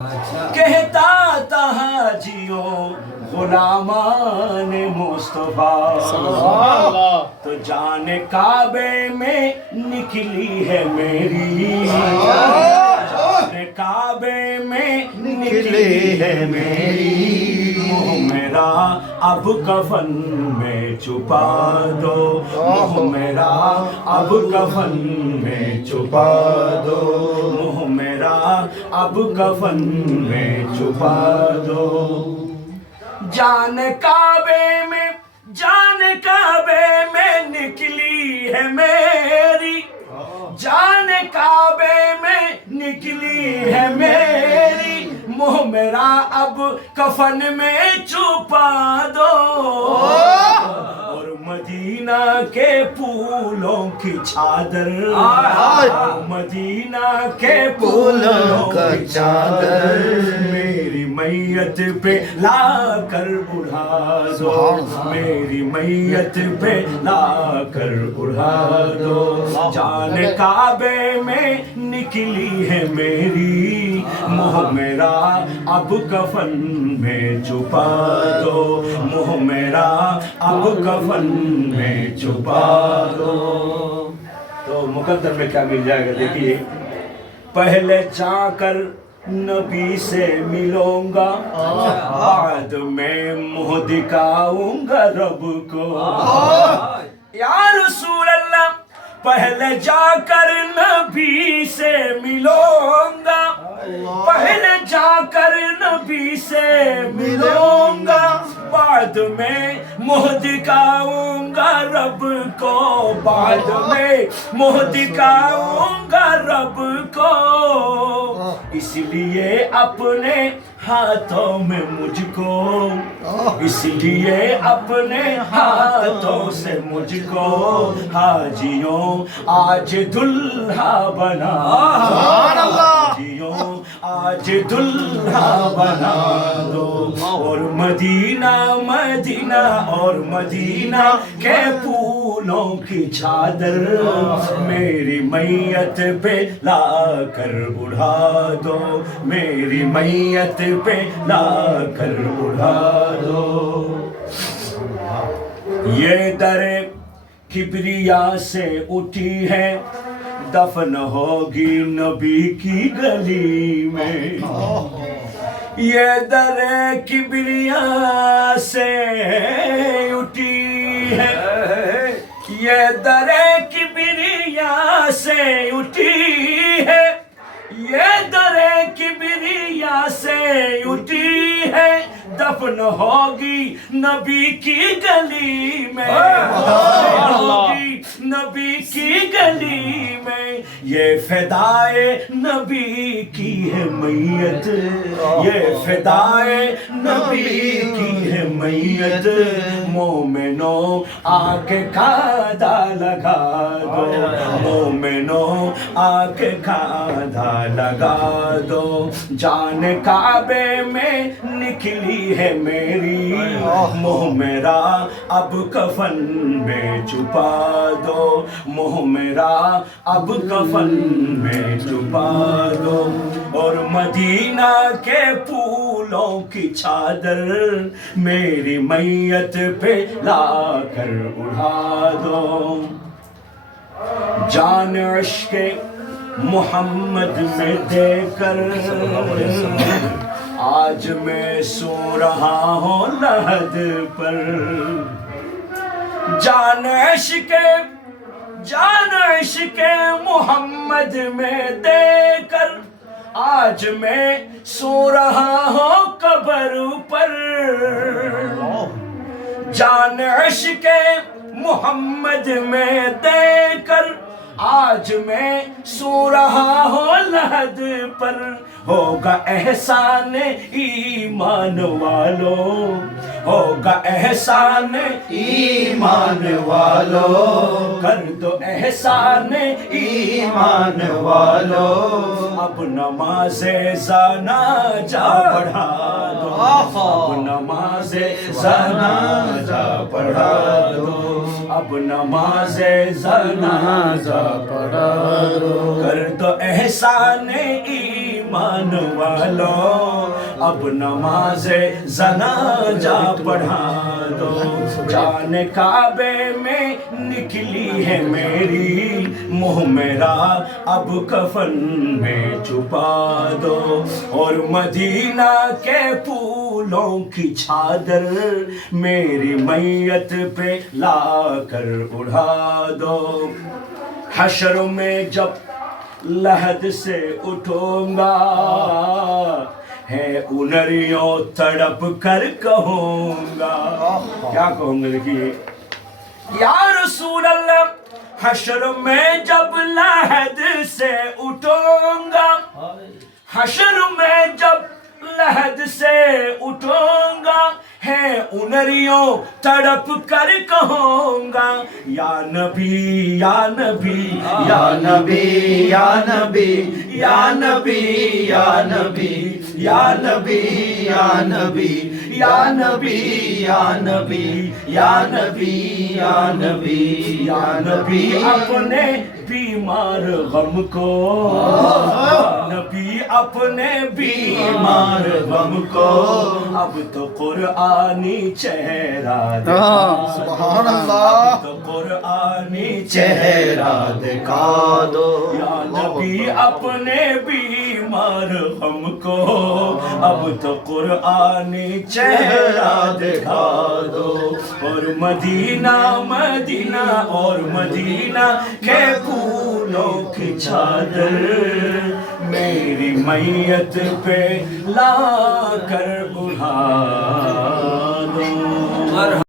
کہتا تھا حاجیوں غلامان مصطفیٰ، تو جان کعبے میں نکلی ہے میری، جان کعبے میں نکلی ہے میری، منہ میرا اب کفن میں چھپا دو، منہ میرا اب کفن میں چھپا دو، منہ میرا اب کفن میں چھپا دو۔ جان کعبے میں، جان کعبے میں نکلی ہے میری، جان کعبے میں نکلی ہے میری، منہ میرا اب کفن میں چھپا دو، اور مدینہ کے پھولوں کی چادر، مدینہ کے پھولوں کی چادر میری میت پہ لا کر اڑا دو، میری میت پہ لا کر اڑا دو۔ جان کعبے میں نکلی ہے میری، منہ میرا اب کفن میں چھپا دو، منہ میرا اب کفن میں چھپا دو۔ تو مقدر میں کیا مل جائے گا دیکھیے، پہلے جا کر نبی سے ملوں گا، بعد میں منہ دکھاؤں گا رب کو، یا رسول اللہ پہلے جا کر نبی سے ملوں گا، پہلے جا کر نبی سے ملوں گا، بعد میں منہ دکھاؤں گا رب کو، بعد میں منہ دکھاؤں گا رب کو، اس لیے اپنے ہاتھوں میں مجھ کو، اس لیے اپنے ہاتھوں سے مجھ کو حاجیوں آج دلہا بنا، حاجیوں آج دلہا بنا دو، اور مدینہ مدینہ اور مدینہ کے پھولوں کی چادر میری میت پہ لا کر اڑا دو، میری میت پہ لا کر اڑا دو۔ یہ در کبریا سے اٹھی ہے، دفن ہوگی نبی کی گلی میں، یہ در کبریا سے اٹھی ہے، یہ در کبریا سے اٹھی ہے، یہ در کبریا سے اٹھی ہے، دفن ہوگی نبی کی گلی میں، ہوگی نبی کی گلی میں، یہ فدائے نبی کی ہے میت، یہ فدائے نبی کی ہے میت، مومنوں آ کے کھادا لگا دو، مومنوں آ کے کھادا لگا دو۔ جان کعبے میں نکلی ہے میری، منہ میرا اب کفن میں چھپا دو، منہ میرا اب کفن میں چھپا دو، اور مدینہ کے پھولوں کی چادر میری میت پہ لا کر اڑا دو۔ جان عشق محمد میں دے کر آج میں سو رہا ہوں لحد پر، جان عشق محمد میں دے کر آج میں سو رہا ہوں قبر پر، جان عشق محمد میں دے کر آج میں سو رہا ہوں لحد پر، ہوگا احسان ایمان والو، ہوگا احسان ایمان والو، کر دو احسان ایمان والو، اب نماز جنازہ پڑھا دو، اب نماز جنازہ پڑھا دو، اب نماز جنازہ پڑھا دو، کر دو احسان ایمان ایمان والوں اب نماز جنازہ پڑھا دو جان کعبے میں نکلی ہے میری منہ میرا اب کفن میں چھپا دو اور مدینہ کے پھولوں کی چادر میری میت پہ لا کر اڑا دو حشر میں جب لحد سے اٹھوں گا ہے انریوں تڑپ کر کہوں گا کیا کہوں گا دیکھیے یا رسول اللہ حشر میں جب لحد سے اٹھوں گا حشر میں جب لحد سے اٹھوں گا ہے انریوں تڑپ کر کہوں گا یا نبی یا نبی یا نبی یا نبی یا نبی یا نبی یا نبی یا نبی یا نبی یا نبی یا نبی یا نبی یا نبی اپنے بیمار غم کو نبی اپنے بیمار غم کو اب تو قرآنی چہرہ دکھا سبحان اللہ اب تو قرآنی چہرہ دکھا دو یا نبی اپنے بیمار غم کو اب تو قرآنی چہرہ دکھا دو اور مدینہ مدینہ اور مدینہ کے پھولوں کی چادر میری میت پہ لا کر اڑا دو